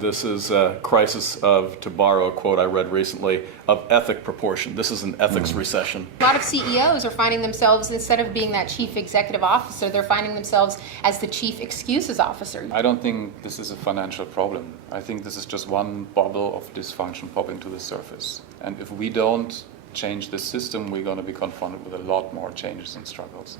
This is a crisis of, to borrow a quote I read recently, of ethic proportion. This is an ethics recession. A lot of CEOs are finding themselves, instead of being that chief executive officer, they're finding themselves as the chief excuses officer. I don't think this is a financial problem. I think this is just one bubble of dysfunction popping to the surface. And if we don't change the system, we're going to be confronted with a lot more changes and struggles.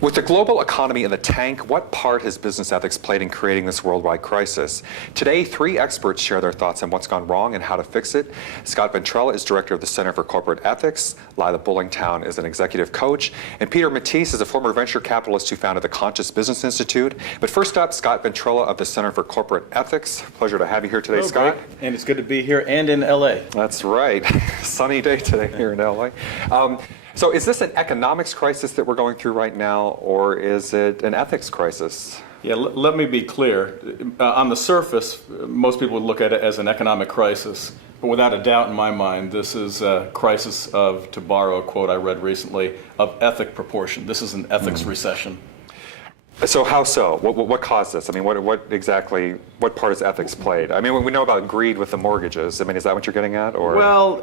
With the global economy in the tank, what part has business ethics played in creating this worldwide crisis? Today, 3 experts share their thoughts on what's gone wrong and how to fix it. Scott Ventrella is director of the Center for Corporate Ethics. Leila Bulling Towne is an executive coach. And Peter Mattisse is a former venture capitalist who founded the Conscious Business Institute. But first up, Scott Ventrella of the Center for Corporate Ethics. Pleasure to have you here today, Scott. Greg. And it's good to be here and in LA. That's right. Sunny day today here in LA. So is this an economics crisis that we're going through right now, or is it an ethics crisis? Yeah, let me be clear. On the surface, most people would look at it as an economic crisis. But without a doubt in my mind, this is a crisis of, to borrow a quote I read recently, of ethic proportion. This is an ethics recession. So how so? What caused this? I mean, what part has ethics played? I mean, we know about greed with the mortgages. I mean, is that what you're getting at, or? Well,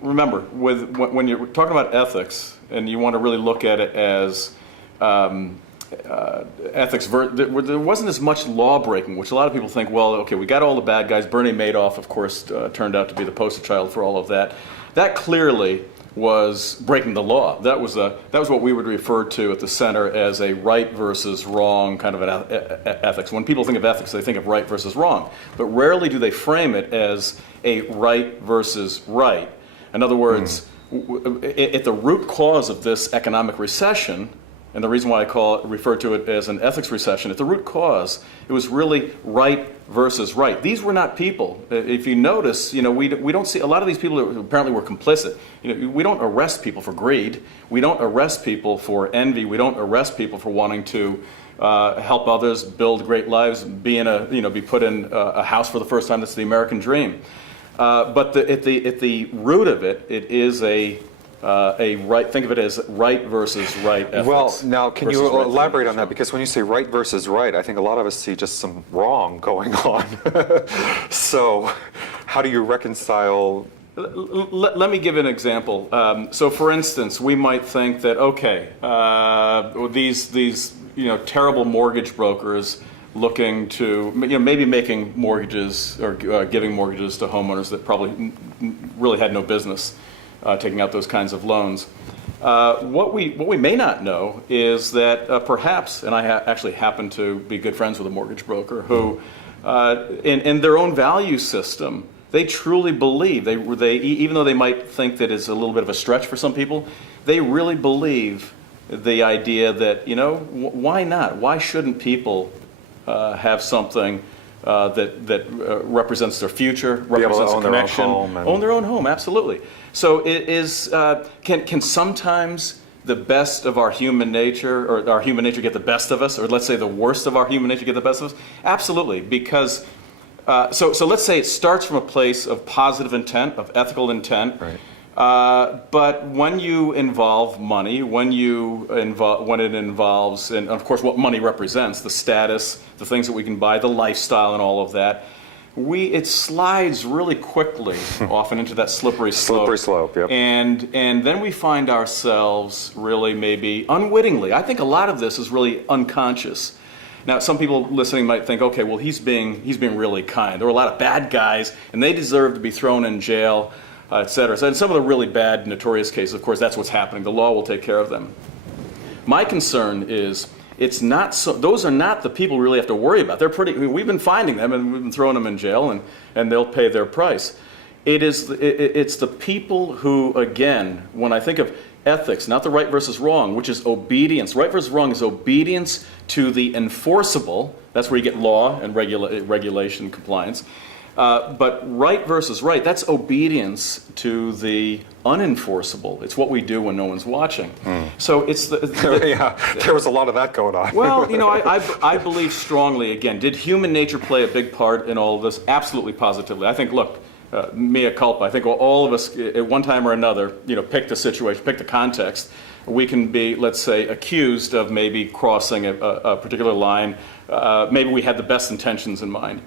remember, when you're talking about ethics, and you want to really look at it as ethics, there wasn't as much law breaking, which a lot of people think, well, okay, we got all the bad guys. Bernie Madoff, of course, turned out to be the poster child for all of that. That clearly was breaking the law. That was what we would refer to at the center as a right versus wrong kind of an ethics. When people think of ethics, they think of right versus wrong, but rarely do they frame it as a right versus right. In other words, at the root cause of this economic recession, and the reason why I refer to it as an ethics recession, at the root cause, it was really right versus right. These were not people. If you notice, we don't see a lot of these people who apparently were complicit. We don't arrest people for greed. We don't arrest people for envy. We don't arrest people for wanting to help others build great lives, be put in a house for the first time. That's the American dream. But at the root of it, it is a right. Think of it as right versus right ethics. Well, now can you elaborate on that? Because when you say right versus right, I think a lot of us see just some wrong going on. So, how do you reconcile? Let me give an example. So, for instance, we might think that these terrible mortgage brokers looking to maybe making mortgages or giving mortgages to homeowners that probably really had no business taking out those kinds of loans. What we may not know is that perhaps, and I actually happen to be good friends with a mortgage broker who, in their own value system, they truly believe, they even though they might think that it's a little bit of a stretch for some people, they really believe the idea that, why not? Why shouldn't people have something that represents their future, represents a connection, own their own home, absolutely. So it is. Can sometimes the best of our human nature, or our human nature, get the best of us, or let's say the worst of our human nature get the best of us? Absolutely, because so let's say it starts from a place of positive intent, of ethical intent. Right. But when you involve money, when it involves, and of course what money represents, the status, the things that we can buy, the lifestyle and all of that, it slides really quickly often into that slippery slope. Slippery slope, yep. And then we find ourselves really maybe unwittingly. I think a lot of this is really unconscious. Now, some people listening might think, okay, well, he's being really kind. There are a lot of bad guys, and they deserve to be thrown in jail, et cetera. So in some of the really bad, notorious cases, of course, that's what's happening. The law will take care of them. My concern is those are not the people we really have to worry about. We've been finding them, and we've been throwing them in jail, and they'll pay their price. It's the people who, again, when I think of ethics, not the right versus wrong, which is obedience. Right versus wrong is obedience to the enforceable. That's where you get law and regulation, compliance. But right versus right, that's obedience to the unenforceable. It's what we do when no one's watching. So it's yeah, there was a lot of that going on. Well, I believe strongly, again, did human nature play a big part in all of this? Absolutely, positively. I think, look, mea culpa. I think all of us, at one time or another, pick the situation, pick the context. We can be, let's say, accused of maybe crossing a particular line. Maybe we had the best intentions in mind.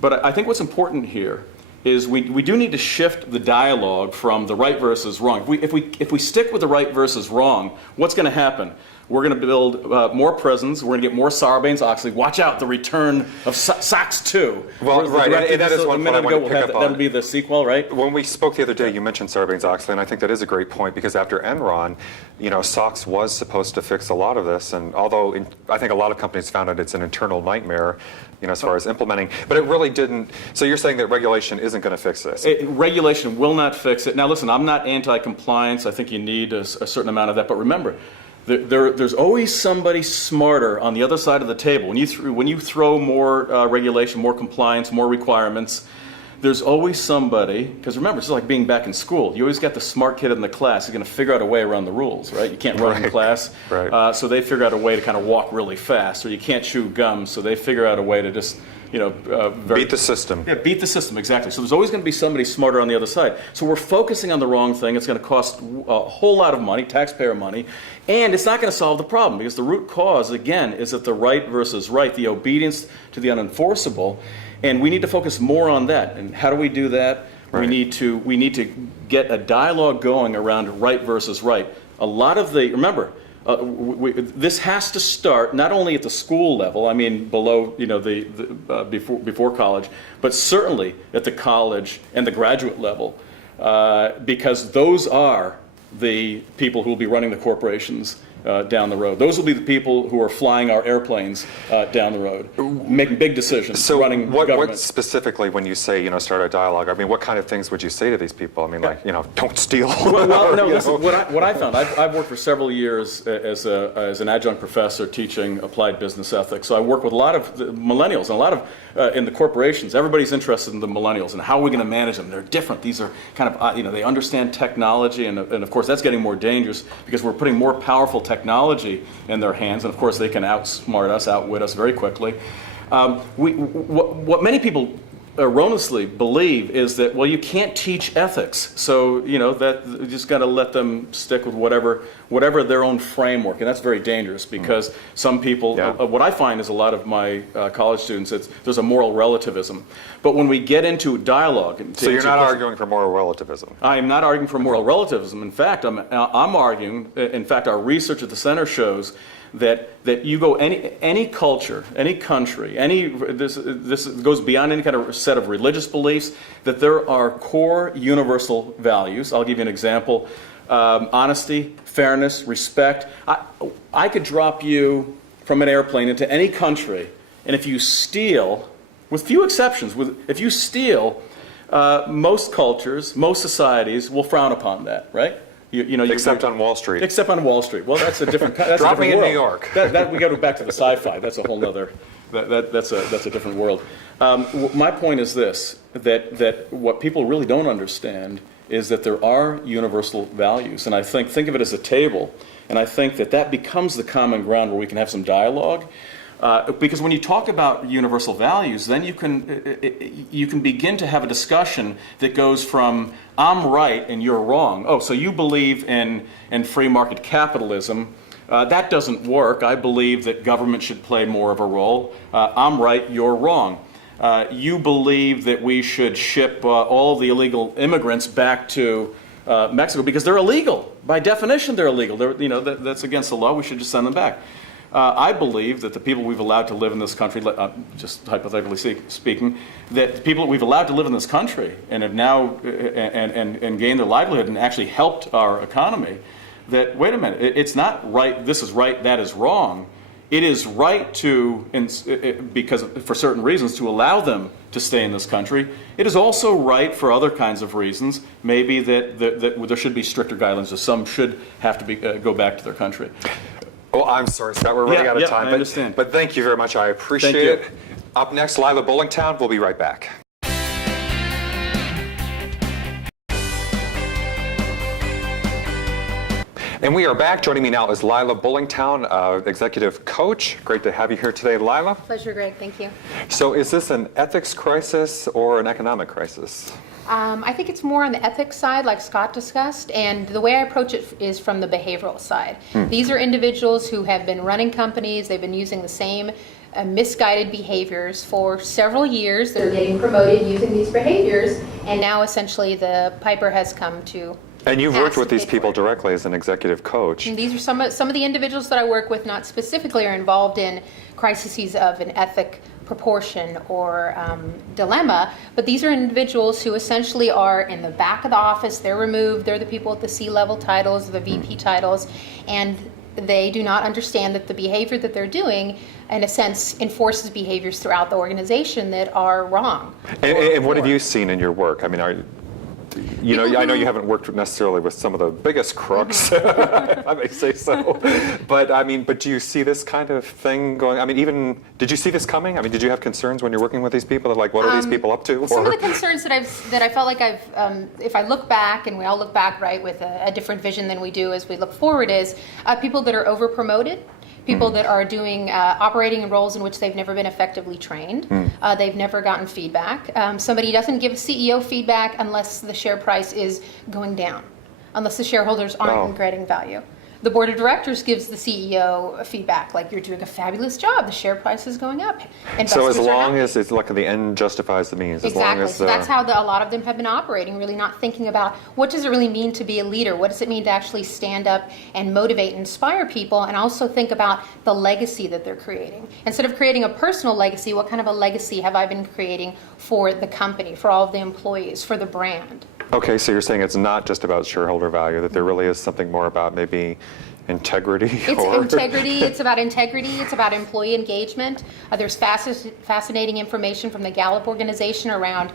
But I think what's important here is we do need to shift the dialogue from the right versus wrong. If we stick with the right versus wrong, what's going to happen? We're going to build more prisons. We're going to get more Sarbanes-Oxley. Watch out, the return of SOX 2. Well, right, and that is one point I want to pick up on. That'll be the sequel, right? When we spoke the other day, you mentioned Sarbanes-Oxley, and I think that is a great point, because after Enron, SOX was supposed to fix a lot of this, and although I think a lot of companies found it's an internal nightmare, as far as implementing, but it really didn't. So you're saying that regulation isn't going to fix this? Regulation will not fix it. Now listen, I'm not anti-compliance. I think you need a certain amount of that, but remember, there's always somebody smarter on the other side of the table. When you throw more regulation, more compliance, more requirements, there's always somebody, because remember, it's like being back in school. You always got the smart kid in the class who's going to figure out a way around the rules, right? You can't run in class, right. So they figure out a way to kind of walk really fast, or you can't chew gum, so they figure out a way to just beat the system. Yeah, beat the system, exactly. So there's always going to be somebody smarter on the other side. So we're focusing on the wrong thing. It's going to cost a whole lot of money, taxpayer money, and it's not going to solve the problem, because the root cause, again, is that the right versus right, the obedience to the unenforceable, and we need to focus more on that. And how do we do that? Right. We need to get a dialogue going around right versus right. A lot of remember, this has to start not only at the school level, I mean below, before college, but certainly at the college and the graduate level, because those are the people who will be running the corporations down the road. Those will be the people who are flying our airplanes down the road, making big decisions, running government. What specifically, when you say, start a dialogue, I mean, what kind of things would you say to these people? I mean, don't steal. Well, no, listen, what I found, I've worked for several years as an adjunct professor teaching applied business ethics. So I work with a lot of millennials and a lot of, in the corporations, everybody's interested in the millennials and how are we going to manage them. They're different. These are kind of, they understand technology, and of course that's getting more dangerous because we're putting more powerful technology in their hands, and of course they can outsmart us, outwit us very quickly. What many people erroneously believe is that, well, you can't teach ethics, so that you just got to let them stick with whatever their own framework, and that's very dangerous because some people, what I find is a lot of my college students, there's a moral relativism, but when we get into dialogue, so you're not arguing for moral relativism? I am not arguing for moral relativism. In fact, I'm arguing. In fact, our research at the center shows that you go any culture, any country, this goes beyond any kind of set of religious beliefs, that there are core universal values. I'll give you an example. Honesty, fairness, respect. I could drop you from an airplane into any country, and if you steal, with few exceptions, if you steal, most cultures, most societies will frown upon that, right? Except on Wall Street. Except on Wall Street. Well, that's a different. Drop me in New York. We got to go back to the sci-fi. That's a whole other. That's a different world. My point is this: that what people really don't understand is that there are universal values, and I think of it as a table, and I think that becomes the common ground where we can have some dialogue. Because when you talk about universal values, then you can begin to have a discussion that goes from I'm right and you're wrong. Oh, so you believe in free market capitalism. That doesn't work. I believe that government should play more of a role. I'm right, you're wrong. You believe that we should ship all the illegal immigrants back to Mexico because they're illegal. By definition, they're illegal. That's against the law. We should just send them back. I believe that the people we've allowed to live in this country, just hypothetically speaking, that the people that we've allowed to live in this country and have now and gained their livelihood and actually helped our economy, that, wait a minute, it's not right, this is right, that is wrong. It is right because for certain reasons, to allow them to stay in this country. It is also right for other kinds of reasons, maybe that there should be stricter guidelines, or some should have to go back to their country. Oh, I'm sorry, Scott. We're running out of time. I understand. But thank you very much. I appreciate it. Up next, Leila Bulling Towne. We'll be right back. And we are back. Joining me now is Leila Bulling Towne, executive coach. Great to have you here today, Leila. Pleasure, Greg. Thank you. So is this an ethics crisis or an economic crisis? I think it's more on the ethics side, like Scott discussed, and the way I approach it is from the behavioral side. These are individuals who have been running companies, they've been using the same misguided behaviors for several years. They're getting promoted using these behaviors, and now essentially the piper has come to. And you've worked with these people directly as an executive coach. And these are some of the individuals that I work with, not specifically are involved in crises of an ethic proportion or dilemma, but these are individuals who essentially are in the back of the office, they're removed, they're the people with the C-level titles, the VP titles, and they do not understand that the behavior that they're doing, in a sense, enforces behaviors throughout the organization that are wrong. And what have you seen in your work? I mean, I know you haven't worked necessarily with some of the biggest crooks, if I may say so. But do you see this kind of thing going? I mean, did you see this coming? I mean, did you have concerns when you're working with these people? Like, what are these people up to? Some of the concerns that I felt like if I look back, and we all look back, right, with a different vision than we do as we look forward, is people that are over promoted. People that are doing operating in roles in which they've never been effectively trained. They've never gotten feedback. Somebody doesn't give a CEO feedback unless the share price is going down, unless the shareholders aren't getting value. The board of directors gives the CEO feedback, like, you're doing a fabulous job, the share price is going up. So as long as it's like the end justifies the means. Exactly. As long as, so that's how a lot of them have been operating, really not thinking about what does it really mean to be a leader? What does it mean to actually stand up and motivate and inspire people, and also think about the legacy that they're creating. Instead of creating a personal legacy, what kind of a legacy have I been creating for the company, for all of the employees, for the brand? Okay, so you're saying it's not just about shareholder value, that there really is something more about maybe integrity? It's about integrity, it's about employee engagement. There's fascinating information from the Gallup organization around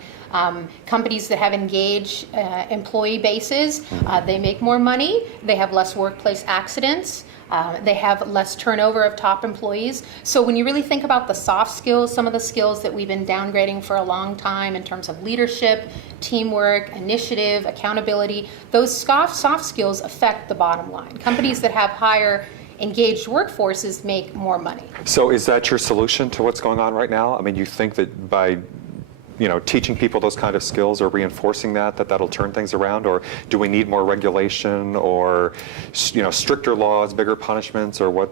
companies that have engaged employee bases. They make more money, they have less workplace accidents, they have less turnover of top employees. So when you really think about the soft skills, some of the skills that we've been downgrading for a long time in terms of leadership, teamwork, initiative, accountability, those soft skills affect the bottom line. Companies that have higher engaged workforces make more money. So is that your solution to what's going on right now? I mean, you think that by teaching people those kind of skills or reinforcing that'll turn things around? Or do we need more regulation or, stricter laws, bigger punishments, or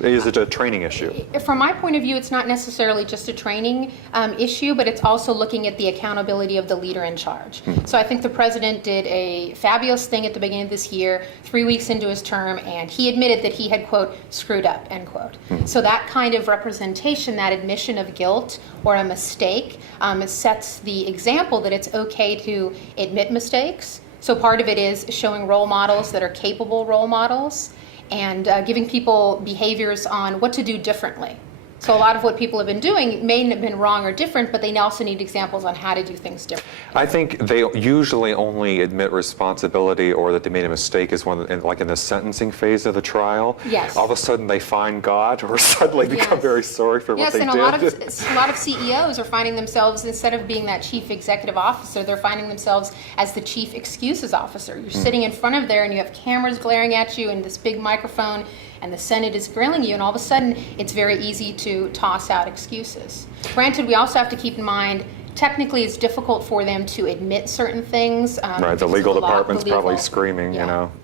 is it a training issue? From my point of view, it's not necessarily just a training issue, but it's also looking at the accountability of the leader in charge. So I think the president did a fabulous thing at the beginning of this year, 3 weeks into his term, and he admitted that he had, quote, screwed up, end quote. So that kind of representation, that admission of guilt or a mistake, sets the example that it's okay to admit mistakes. So part of it is showing role models that are capable role models, and giving people behaviors on what to do differently. So a lot of what people have been doing may have been wrong or different, but they also need examples on how to do things differently. I think they usually only admit responsibility or that they made a mistake is like in the sentencing phase of the trial. Yes. All of a sudden they find God or suddenly become very sorry for what they did. Yes, and a lot of CEOs are finding themselves, instead of being that chief executive officer, they're finding themselves as the chief excuses officer. You're sitting in front of there and you have cameras glaring at you and this big microphone, and the Senate is grilling you, and all of a sudden it's very easy to toss out excuses. Granted, we also have to keep in mind, technically it's difficult for them to admit certain things. Right, the legal department's probably screaming,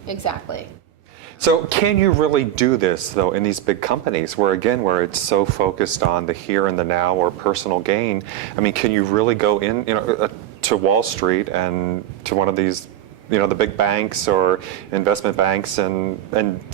Exactly. So can you really do this, though, in these big companies where it's so focused on the here and the now or personal gain? I mean, can you really go in, to Wall Street and to one of these the big banks or investment banks and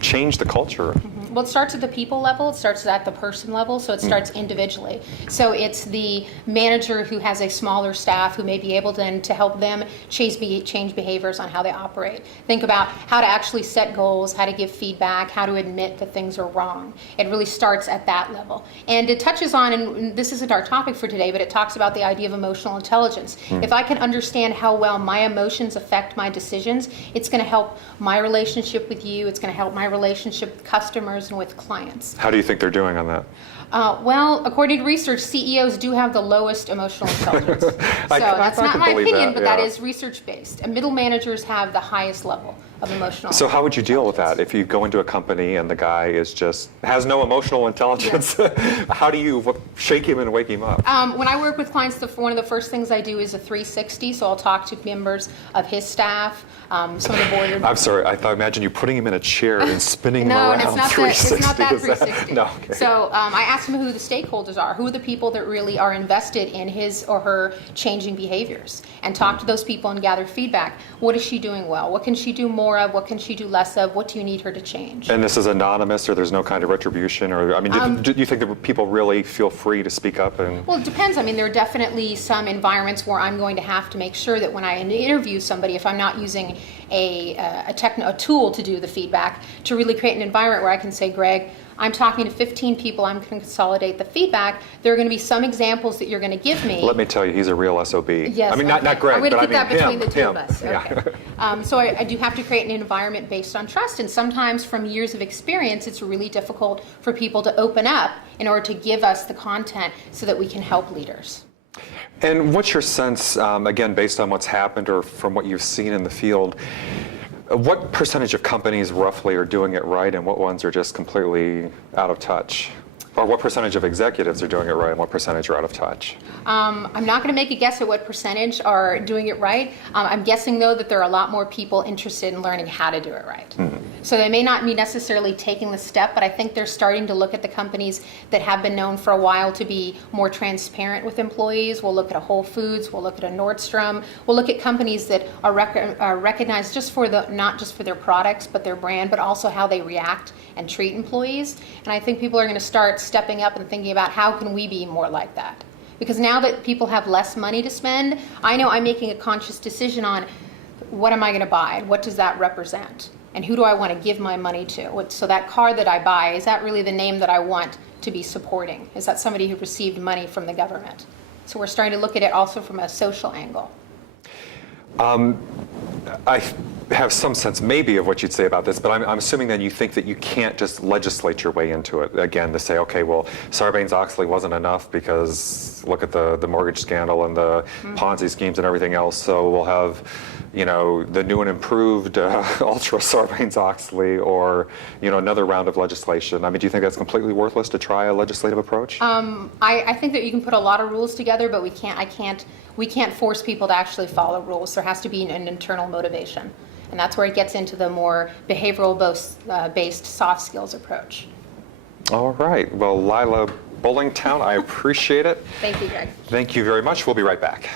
change the culture? Well, it starts at the people level, it starts at the person level, so it starts individually. So it's the manager who has a smaller staff who may be able then to help them change behaviors on how they operate. Think about how to actually set goals, how to give feedback, how to admit that things are wrong. It really starts at that level. And it touches on, and this isn't our topic for today, but it talks about the idea of emotional intelligence. If I can understand how well my emotions affect my decisions, it's going to help my relationship with you, it's going to help my relationship with customers and with clients. How do you think they're doing on that? Well, according to research, CEOs do have the lowest emotional intelligence. So that's not my opinion, but that is research-based. And middle managers have the highest level. of emotional. So how would you deal with that intelligence. if you go into a company and the guy has no emotional intelligence? How do you shake him and wake him up? When I work with clients, one of the first things I do is a 360. So I'll talk to members of his staff, some of the board. I'm sorry, I imagine you putting him in a chair and spinning him No, around. and it's not that 360. No, okay. So I ask him who the stakeholders are, who are the people that really are invested in his or her changing behaviors, and talk to those people and gather feedback. What is she doing well? What can she do more of? What can she do less of? What do you need her to change? And this is anonymous, or there's no kind of retribution, or I mean, do you think that people really feel free to speak up? And Well, it depends. I mean, there are definitely some environments where I'm going to have to make sure that when I interview somebody, if I'm not using a tool to do the feedback, to really create an environment where I can say, Greg, I'm talking to 15 people, I'm going to consolidate the feedback. There are going to be some examples that you're going to give me. let me tell you, he's a real SOB. Yes, I mean, okay. not Greg, I'm going to but put I mean that between him, the two him. of us. Yeah. Okay. So I do have to create an environment based on trust, and sometimes from years of experience, it's really difficult for people to open up in order to give us the content so that we can help leaders. And what's your sense, again, based on what's happened or from what you've seen in the field, what percentage of companies roughly are doing it right and what ones are just completely out of touch? Or what percentage of executives are doing it right and what percentage are out of touch? I'm not going to make a guess at what percentage are doing it right. I'm guessing, though, that there are a lot more people interested in learning how to do it right. Mm-hmm. So they may not be necessarily taking the step, but I think they're starting to look at the companies that have been known for a while to be more transparent with employees. We'll look at a Whole Foods, we'll look at a Nordstrom, we'll look at companies that are recognized not just for their products, but their brand, but also how they react and treat employees. And I think people are going to start stepping up and thinking about how can we be more like that. Because now that people have less money to spend, I know I'm making a conscious decision on what am I going to buy, what does that represent, and who do I want to give my money to. So that car that I buy, is that really the name that I want to be supporting? Is that somebody who received money from the government? So we're starting to look at it also from a social angle. I have some sense maybe of what you'd say about this, but I'm assuming then you think that you can't just legislate your way into it. Again, to say, okay, well, Sarbanes-Oxley wasn't enough because look at the mortgage scandal and the Ponzi schemes and everything else, so we'll have, the new and improved ultra Sarbanes-Oxley or, another round of legislation. I mean, do you think that's completely worthless to try a legislative approach? I think that you can put a lot of rules together, but we can't force people to actually follow rules. There has to be an internal motivation. And that's where it gets into the more behavioral-based soft skills approach. All right. Well, Leila Bulling Towne, I appreciate it. Thank you, Greg. Thank you very much. We'll be right back.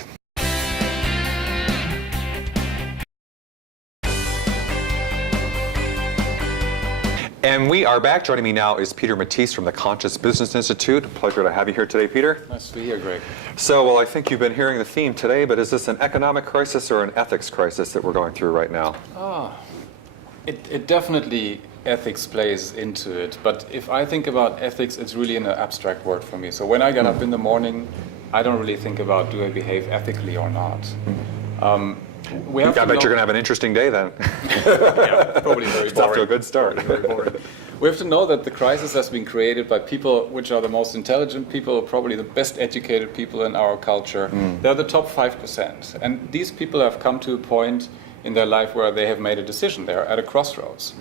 And we are back. Joining me now is Peter Matisse from the Conscious Business Institute. Pleasure to have you here today, Peter. Nice to be here, Greg. So, well, I think you've been hearing the theme today, but is this an economic crisis or an ethics crisis that we're going through right now? It definitely, ethics plays into it. But if I think about ethics, it's really an abstract word for me. So when I get up in the morning, I don't really think about do I behave ethically or not. I bet you're going to have an interesting day then. Yeah, probably very boring. It's off to a good start. Very boring. We have to know that the crisis has been created by people which are the most intelligent people, probably the best educated people in our culture. They're the top 5%. And these people have come to a point in their life where they have made a decision. They're at a crossroads.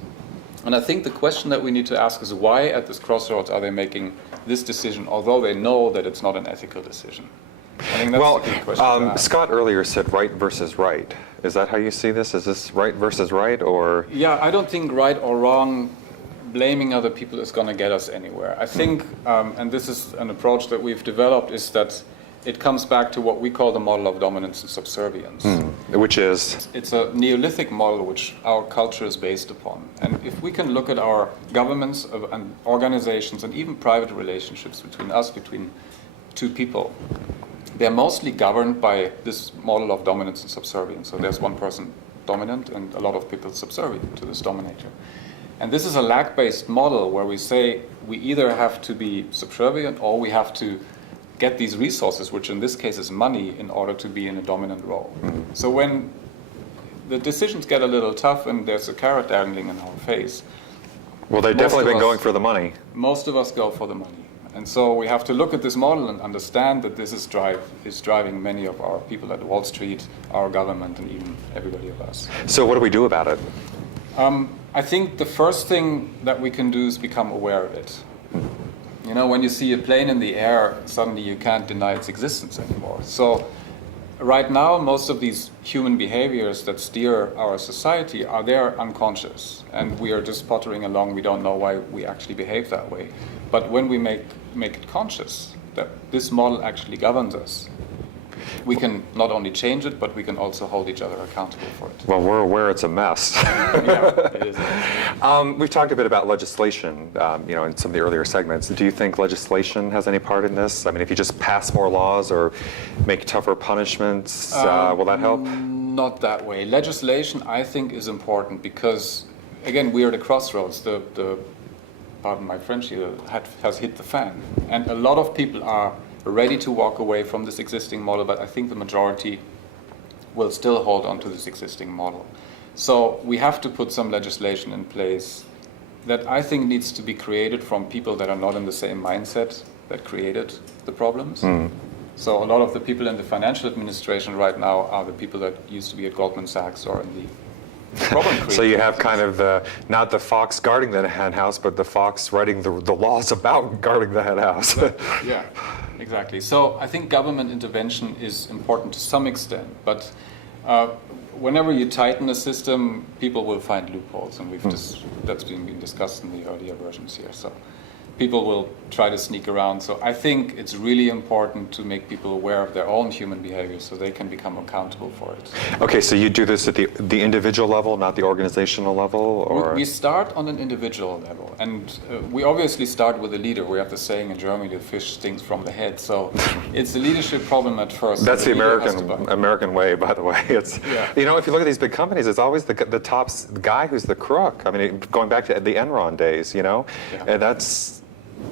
And I think the question that we need to ask is why at this crossroads are they making this decision, although they know that it's not an ethical decision? I think that's the key question to ask. Scott earlier said right versus right. Is that how you see this? Is this right versus right, or? Yeah, I don't think right or wrong, blaming other people is going to get us anywhere. I think, and this is an approach that we've developed, is that it comes back to what we call the model of dominance and subservience. Which is? It's a Neolithic model which our culture is based upon. And if we can look at our governments and organizations and even private relationships between two people, they're mostly governed by this model of dominance and subservience. So there's one person dominant and a lot of people subservient to this dominator. And this is a lack-based model where we say we either have to be subservient or we have to get these resources, which in this case is money, in order to be in a dominant role. So when the decisions get a little tough and there's a carrot dangling in our face, Well, they've definitely been going for the money. Most of us go for the money. And so we have to look at this model and understand that this is driving many of our people at Wall Street, our government, and even everybody of us. So what do we do about it? I think the first thing that we can do is become aware of it. You know, when you see a plane in the air, suddenly you can't deny its existence anymore. So right now, most of these human behaviors that steer our society are there unconscious, and we are just pottering along. We don't know why we actually behave that way. But when we make it conscious that this model actually governs us, we can not only change it, but we can also hold each other accountable for it. Well, we're aware it's a mess. Yeah, it is. We've talked a bit about legislation, in some of the earlier segments. Do you think legislation has any part in this? I mean, if you just pass more laws or make tougher punishments, will that help? Not that way. Legislation, I think, is important because, again, we are at a crossroads. The pardon my French here, has hit the fan. And a lot of people are ready to walk away from this existing model, but I think the majority will still hold on to this existing model. So we have to put some legislation in place that I think needs to be created from people that are not in the same mindset that created the problems. So a lot of the people in the financial administration right now are the people that used to be at Goldman Sachs or in the problem creators. So you have kind of not the fox guarding the hen house, but the fox writing the laws about guarding the hen house. Yeah, exactly. So I think government intervention is important to some extent, but whenever you tighten a system, people will find loopholes, and that's been discussed in the earlier versions here. So people will try to sneak around. So I think it's really important to make people aware of their own human behavior so they can become accountable for it. Okay, so you do this at the individual level, not the organizational level? Or? We start on an individual level, and we obviously start with a leader. We have the saying in Germany, the fish stinks from the head. So it's a leadership problem at first. That's the American way, by the way. It's if you look at these big companies, it's always the guy who's the crook. I mean, going back to the Enron days,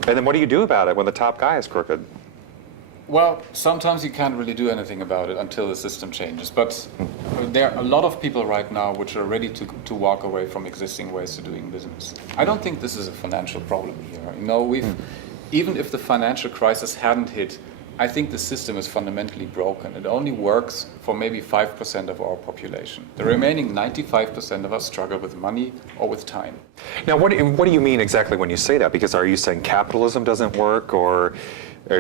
and then what do you do about it when the top guy is crooked? Well, sometimes you can't really do anything about it until the system changes. But there are a lot of people right now which are ready to walk away from existing ways of doing business. I don't think this is a financial problem here. Even if the financial crisis hadn't hit, I think the system is fundamentally broken. It only works for maybe 5% of our population. The remaining 95% of us struggle with money or with time. Now, what do you mean exactly when you say that? Because are you saying capitalism doesn't work, or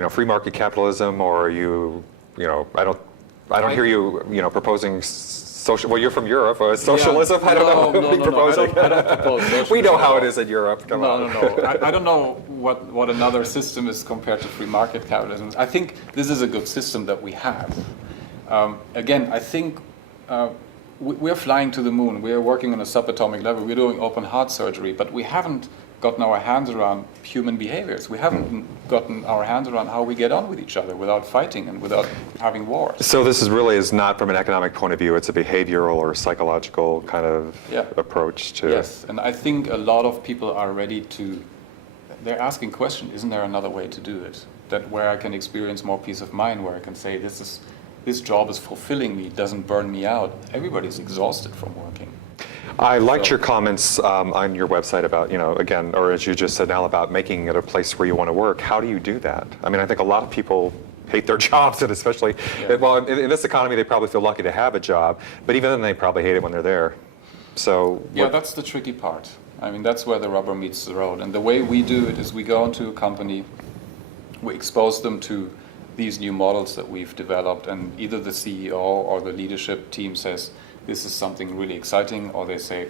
free market capitalism, or are you I don't hear you proposing social. Well, you're from Europe. Socialism? Yeah. I don't know. No, I don't propose socialism. We know how it is in Europe. Come on. No. I don't know what another system is compared to free market capitalism. I think this is a good system that we have. Again, I think we're flying to the moon. We are working on a subatomic level. We're doing open heart surgery, but we haven't gotten our hands around human behaviors. We haven't gotten our hands around how we get on with each other without fighting and without having wars. So this is not from an economic point of view. It's a behavioral or psychological kind of approach to. Yes, and I think a lot of people are ready to. They're asking questions. Isn't there another way to do it? That where I can experience more peace of mind, where I can say this job is fulfilling me, doesn't burn me out. Everybody's exhausted from working. I liked your comments on your website about, again, or as you just said now, about making it a place where you want to work. How do you do that? I mean, I think a lot of people hate their jobs, and especially, in this economy, they probably feel lucky to have a job, but even then they probably hate it when they're there. So that's the tricky part. I mean, that's where the rubber meets the road. And the way we do it is we go into a company, we expose them to these new models that we've developed, and either the CEO or the leadership team says, this is something really exciting, or they say,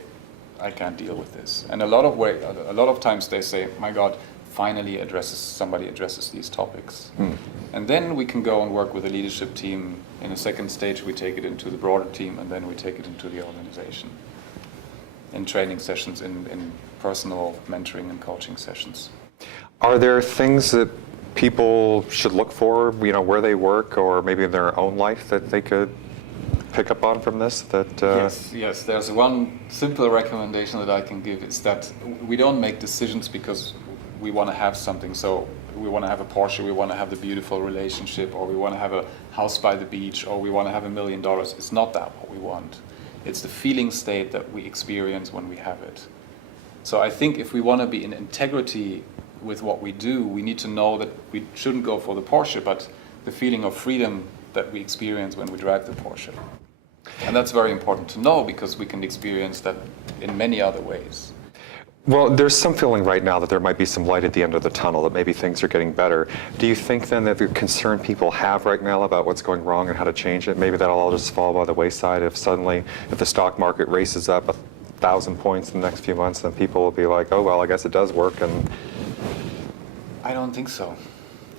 I can't deal with this. And a lot of times they say, my God, finally somebody addresses these topics. And then we can go and work with the leadership team. In a second stage, we take it into the broader team, and then we take it into the organization. In training sessions, in personal mentoring and coaching sessions. Are there things that people should look for, where they work, or maybe in their own life that they could pick up on from this? Yes. There's one simple recommendation that I can give. Is that we don't make decisions because we want to have something. So we want to have a Porsche, we want to have the beautiful relationship, or we want to have a house by the beach, or we want to have $1 million. It's not that what we want. It's the feeling state that we experience when we have it. So I think if we want to be in integrity with what we do, we need to know that we shouldn't go for the Porsche, but the feeling of freedom that we experience when we drive the Porsche. And that's very important to know because we can experience that in many other ways. Well, there's some feeling right now that there might be some light at the end of the tunnel, that maybe things are getting better. Do you think then that the concern people have right now about what's going wrong and how to change it, maybe that'll all just fall by the wayside if the stock market races up 1,000 points in the next few months, then people will be like, oh, well, I guess it does work. And I don't think so.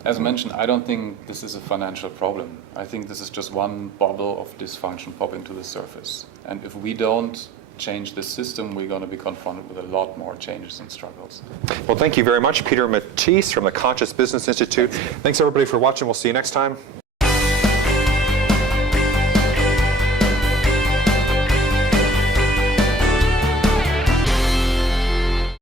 As mentioned, I don't think this is a financial problem. I think this is just one bubble of dysfunction popping to the surface. And if we don't change the system, we're going to be confronted with a lot more changes and struggles. well, thank you very much, Peter Matisse from the Conscious Business Institute. Thanks, everybody, for watching. We'll see you next time.